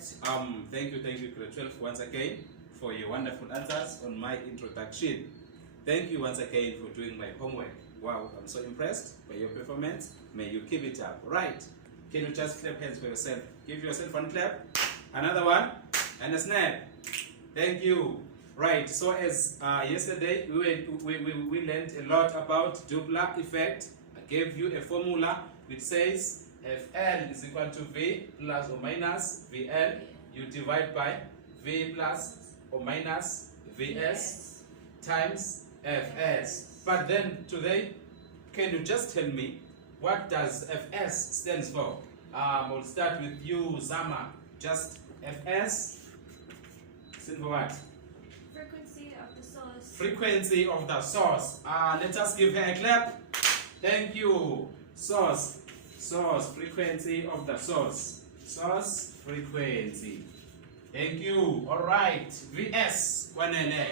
Thank you, grade 12, once again for your wonderful answers on my introduction. Thank you once again for doing my homework. Wow, I'm so impressed by your performance. May you keep it up. Right? Can you just clap hands for yourself? Give yourself one clap, another one, and a snap. Thank you. Right, so as yesterday we learned a lot about Doppler effect. I gave you a formula which says Fl is equal to V plus or minus Vl. You divide by V plus or minus Vs times Fs. But then today, can you just tell me what does Fs stands for? We'll start with you, Zama. Just Fs stands for what? Frequency of the source. Frequency of the source. Let us give her a clap. Thank you. Source, frequency of the source. Source, frequency. Thank you. All right. Vs, Kwanele.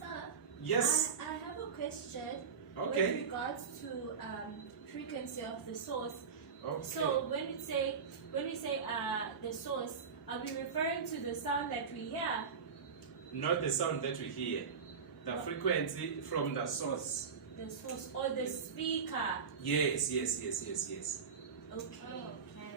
Sir, Yes. I have a question Okay. with regards to frequency of the source. Okay. So when we say the source, are we referring to the sound that we hear? Not the sound that we hear. The frequency from the source. The source or the speaker? Yes. Okay.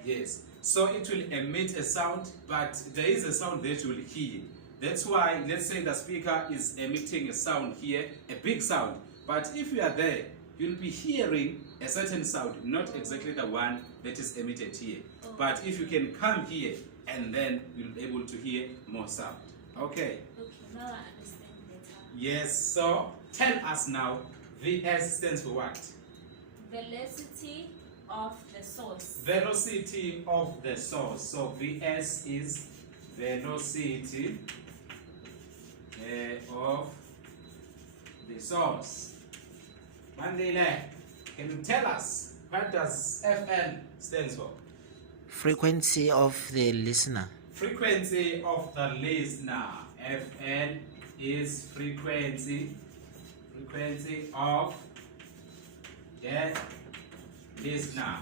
Yes. So it will emit a sound, but there is a sound that you will hear. That's why, let's say the speaker is emitting a sound here, a big sound. But if you are there, you'll be hearing a certain sound, not exactly the one that is emitted here. Okay. But if you can come here, and then you'll be able to hear more sound. Okay. Okay, now I understand better. Yes. So tell us now, Vs stands for what? Velocity of the source. Velocity of the source. So Vs is velocity of the source. Mandile, can you tell us what does Fn stands for? Frequency of the listener. Frequency of the listener. Fn is frequency of the listener.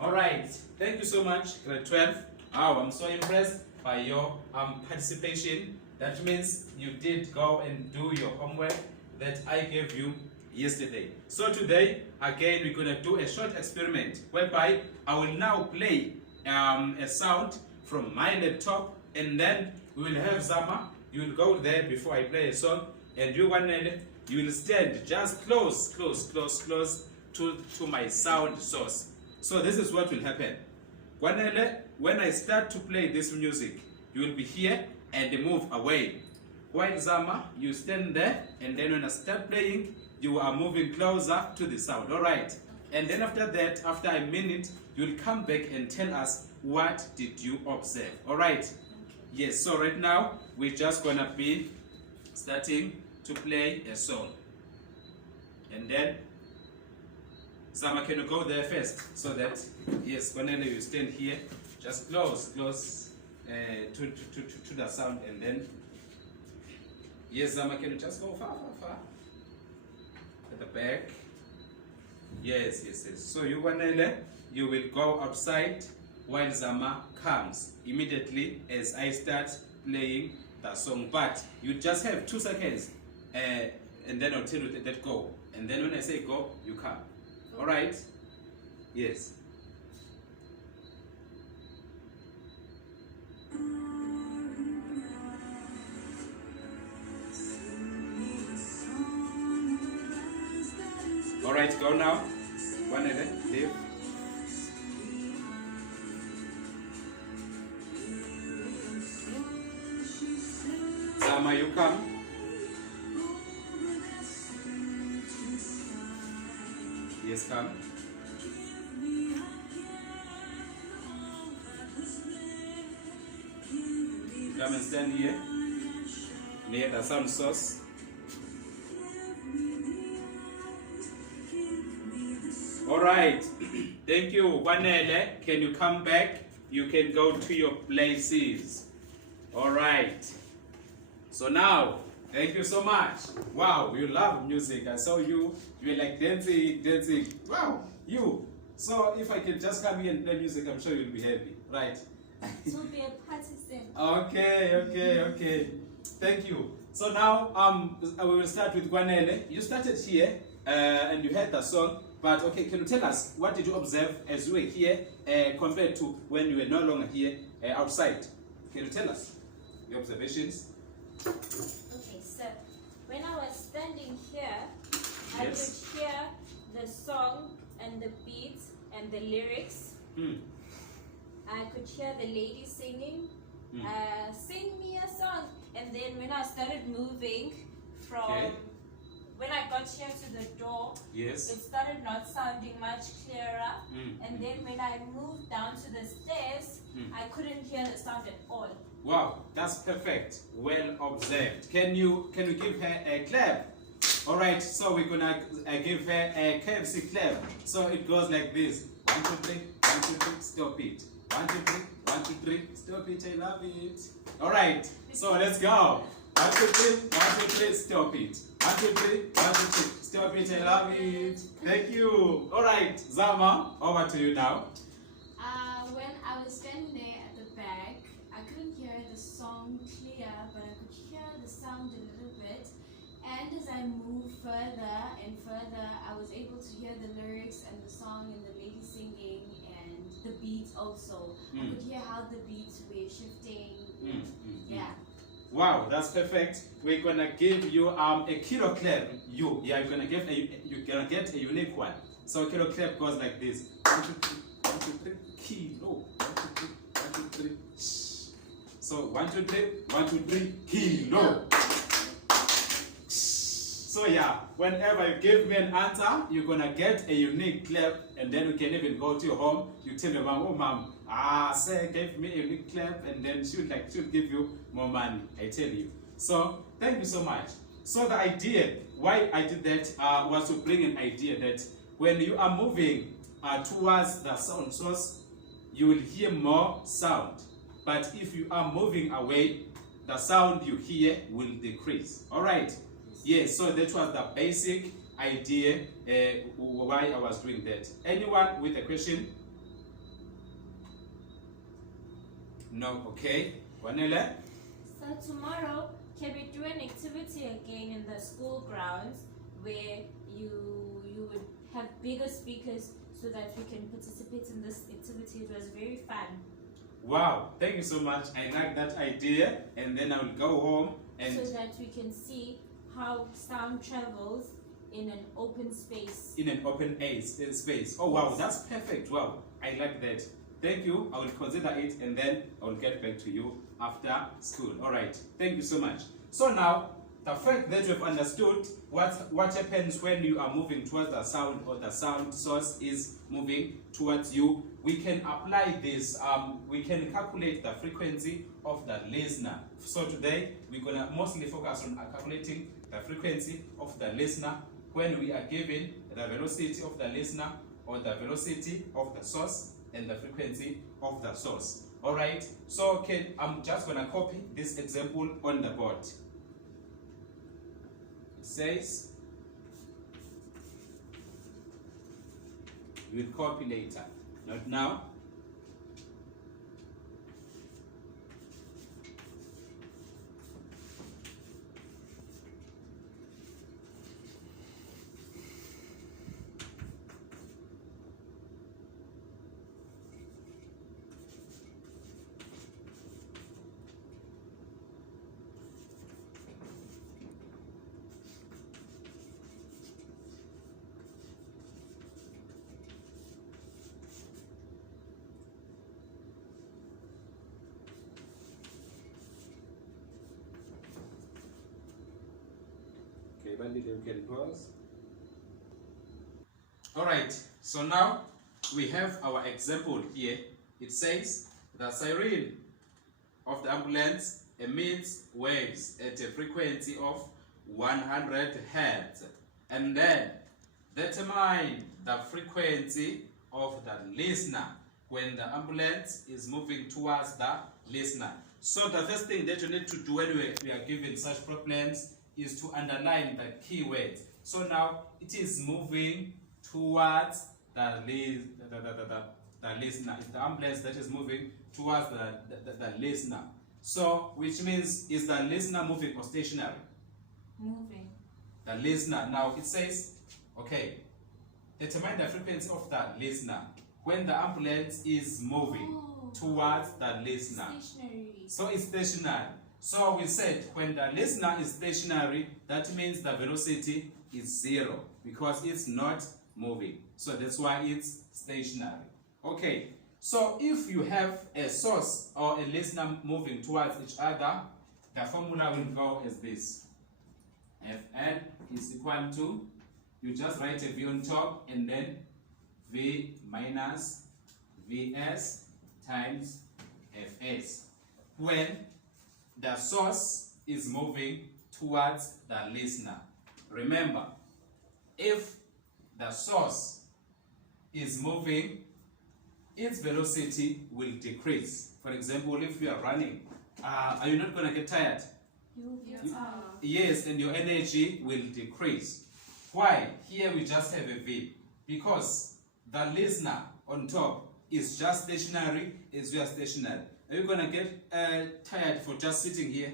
All right. Thank you so much, grade 12. Oh, I'm so impressed by your participation. That means you did go and do your homework that I gave you yesterday. So today, again, we're going to do a short experiment whereby I will now play a sound from my laptop, and then we will have Zama. You will go there before I play a song, and you will stand just close to my sound source. So this is what will happen. When I start to play this music, you will be here and move away. While Zama, you stand there, and then when I start playing, you are moving closer to the sound. All right. And then after that, after a minute, you'll come back and tell us what did you observe. All right. Yes. So right now, we're just gonna be starting to play a song, and then Zama, can you go there first so that, yes, whenever you stand here, just close to the sound, and then, yes, Zama, can you just go far at the back? Yes. So you will go outside while Zama comes immediately as I start playing the song. But you just have 2 seconds, and then I'll tell you that go. And then when I say go, you come. All right? Yes. All right, go now. One and then leave. Zama, you come. Yes, come. Come and stand here near the sound source. All right. Thank you. Wanele, can you come back? You can go to your places. All right. So now, thank you so much. Wow, you love music. I saw you. You were like dancing. Wow, you. So if I can just come here and play music, I'm sure you'll be happy, right? To be a partisan. Okay. Thank you. So now we will start with Kwanele. You started here and you heard the song, but okay, can you tell us what did you observe as you were here compared to when you were no longer here outside? Can you tell us your observations? Okay, so when I was standing here, I Yes. could hear the song and the beat and the lyrics. I could hear the lady singing, sing me a song. And then when I started moving from, Okay. when I got here to the door, Yes. it started not sounding much clearer. Mm. And then when I moved down to the stairs, I couldn't hear the sound at all. Wow, that's perfect. Well observed. Can you give her a clap? All right, so we're gonna give her a KFC clap. So it goes like this: 1, 2, 3, 1, 2, 3, stop it. 1, 2, 3, 1, 2, 3, stop it. I love it. All right, so let's go. 1, 2, 3, 1, 2, 3, stop it. 1, 2, 3, 1, 2, 3, stop it. I love it. Thank you. All right, Zama, over to you now. When I was standing there at the back, I couldn't hear the song clear, but I could hear the sound a little bit. And as I moved further and further, I was able to hear the lyrics and the song and the lady singing and the beats also. I could hear how the beats were shifting. Yeah. Wow, that's perfect. We're gonna give you a kilo clap. You're gonna get a unique one. So kilo clap goes like this: 1, 2, 3, 1, 2, 3, kilo. 1, 2, 3, 1, 2, 3. Shh. So 1, 2, 3, 1, 2, 3, kilo. So yeah, whenever you give me an answer, you're gonna get a unique clap, and then you can even go to your home. You tell your mom, "Oh mom, Sir gave me a unique clap," and then she'll give you more money. I tell you. So thank you so much. So the idea why I did that was to bring an idea that when you are moving towards the sound source, you will hear more sound. But if you are moving away, the sound you hear will decrease. All right. Yes, so that was the basic idea why I was doing that. Anyone with a question? No, okay. Wanele? So tomorrow, can we do an activity again in the school grounds where you would have bigger speakers so that we can participate in this activity? It was very fun. Wow, thank you so much. I like that idea, and then I will go home and So that we can see how sound travels in an open space. in an open space. Oh wow, that's perfect. Wow, I like that. Thank you. I will consider it, and then I will get back to you after school. All right. Thank you so much. So now, the fact that you've understood what happens when you are moving towards the sound, or the sound source is moving towards you, we can apply this. We can calculate the frequency of the listener. So today, we're gonna mostly focus on calculating the frequency of the listener when we are given the velocity of the listener, or the velocity of the source, and the frequency of the source. All right. So I'm just gonna copy this example on the board. It says you will copy later, not now. Okay, you can pause. All right, so now we have our example here. It says the siren of the ambulance emits waves at a frequency of 100 Hertz, and then determine the frequency of the listener when the ambulance is moving towards the listener. So the first thing that you need to do when we are given such problems is to underline the keywords. So now it is moving towards the the listener. It's the ambulance that is moving towards the listener. So, which means, is the listener moving or stationary? Moving. The listener. Now it says, okay, determine the frequency of the listener when the ambulance is moving towards the listener. Stationary. So it's stationary. So we said when the listener is stationary, that means the velocity is 0 because it's not moving. So that's why it's stationary. Okay, so if you have a source or a listener moving towards each other, the formula will go as this. Fn is equal to, you just write a V on top and then V minus Vs times Fs. When the source is moving towards the listener. Remember, if the source is moving, its velocity will decrease. For example, if you are running, are you not going to get tired? Yes, and your energy will decrease. Why? Here we just have a V. Because the listener on top is just stationary, as we are stationary. Are you going to get tired for just sitting here?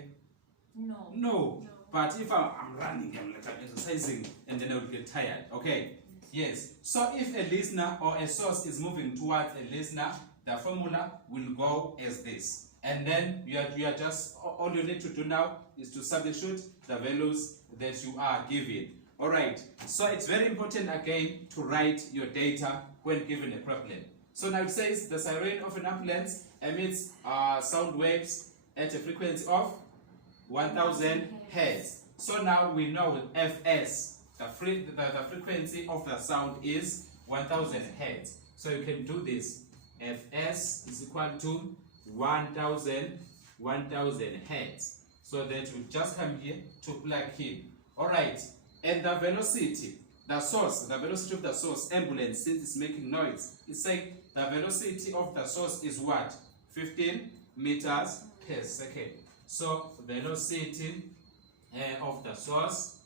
No. No. But if I'm running, I'm exercising, and then I will get tired. Okay? Yes. So if a listener or a source is moving towards a listener, the formula will go as this. And then you are just, all you need to do now is to substitute the values that you are given. Alright, so it's very important again to write your data when given a problem. So now it says the siren of an ambulance emits sound waves at a frequency of 1000 Hz. So now we know with Fs, the frequency of the sound is 1000 Hz. So you can do this. Fs is equal to 1000 Hz. So that we just come here to plug in. Alright, and the velocity, the velocity of the source, ambulance, since it's making noise, it's saying the velocity of the source is what? 15 meters per second. So velocity of the source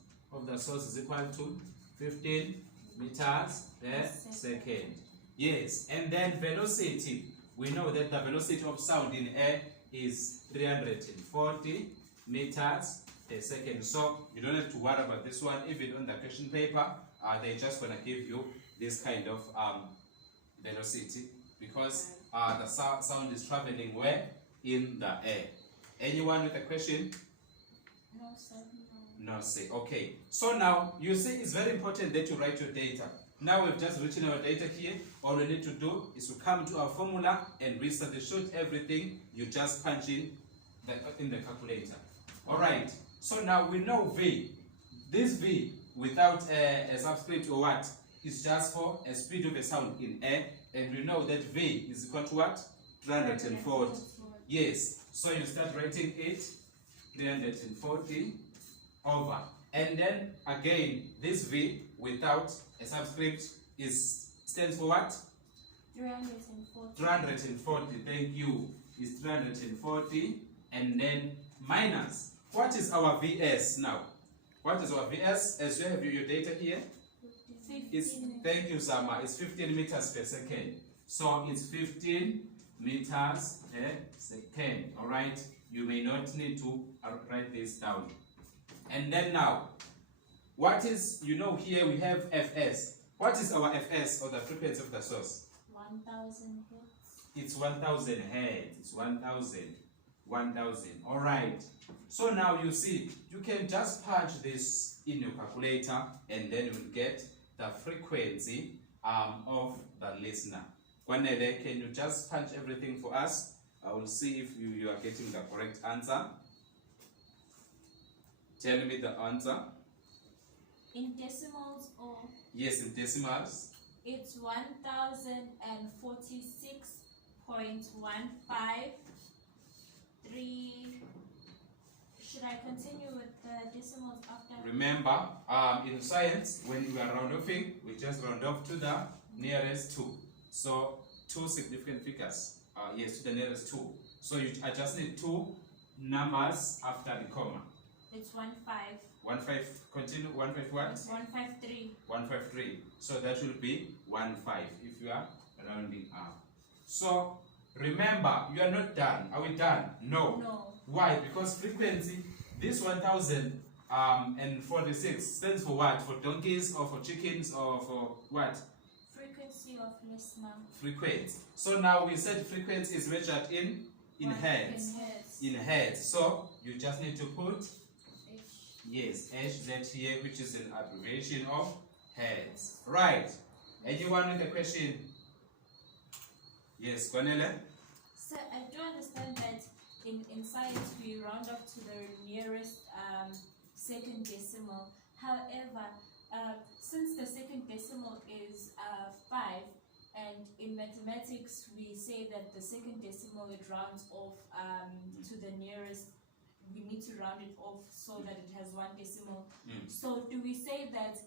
is equal to 15 meters per second. Yes, and then velocity, we know that the velocity of sound in air is 340 meters per second. So you don't have to worry about this one. Even on the question paper, they're just going to give you this kind of velocity because the sound is traveling where? In the air. Anyone with a question? No, sir. No, say. Okay. So now you see it's very important that you write your data. Now we've just written our data here. All we need to do is to come to our formula and we substitute everything. You just punch in the calculator. All right. So now we know V. This V without a subscript or what is just for a speed of a sound in air, and we know that V is equal to what? 340. Yes. So you start writing it 340 over, and then again this V without a subscript stands for what? 340. 340. Thank you. Is 340, and then minus. What is our VS now? What is our VS? As you have your data here, thank you, Zama. It's 15 meters per second. So it's 15 meters per second. All right. You may not need to write this down. And then now, what is, here we have Fs. What is our Fs, or the frequency of the source? 1000 Hz. It's 1000 Hz. It's 1000. All right. So now you see, you can just punch this in your calculator and then you will get the frequency of the listener. Kwanele, can you just punch everything for us? I will see if you are getting the correct answer. Tell me the answer. In decimals or? Yes, in decimals. It's 1046.153. Should I continue with the decimals after? Remember, in science, when we are round offing, we just round off to the nearest 2. So 2 significant figures. Yes, to the nearest 2. So I just need 2 numbers after the comma. It's 15. 15. Continue. 15 what? 153. 153. So that will be 15 if you are rounding up. So remember, you are not done. Are we done? No. No. Why? Because frequency, this 1046 stands for what? For donkeys or for chickens or for what? Frequency of listener. Frequency. So now we said frequency is measured in hertz. In hertz. So you just need to put yes, HZ here, which is an abbreviation of hertz. Right. Anyone with a question? Yes, Cornelia? So I do understand that in science we round up to the nearest second decimal. However, since the second decimal is 5, and in mathematics we say that the second decimal it rounds off to the nearest, we need to round it off so that it has one decimal. So do we say that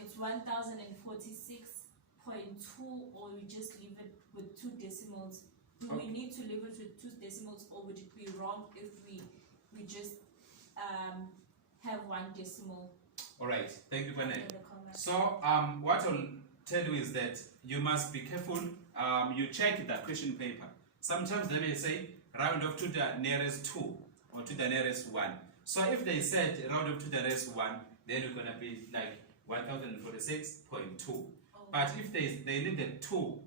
it's 1046.2, or we just leave it with 2 decimals? Do we need to leave it with 2 decimals, or would it be wrong if we just have 1 decimal? Alright, thank you, Cornelia. in the comma? So what I'll tell you is that you must be careful. You check the question paper. Sometimes they may say round off to the nearest 2 or to the nearest 1. So if they said round off to the nearest 1, then you're gonna be like 1046.2. But if they need the 2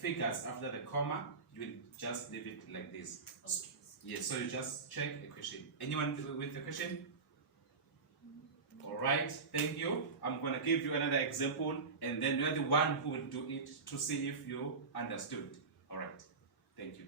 figures after the comma, you will just leave it like this. Okay. Yes, so you just check a question. Anyone with the question? Alright, thank you. I'm going to give you another example, and then you're the one who will do it to see if you understood. Alright, thank you.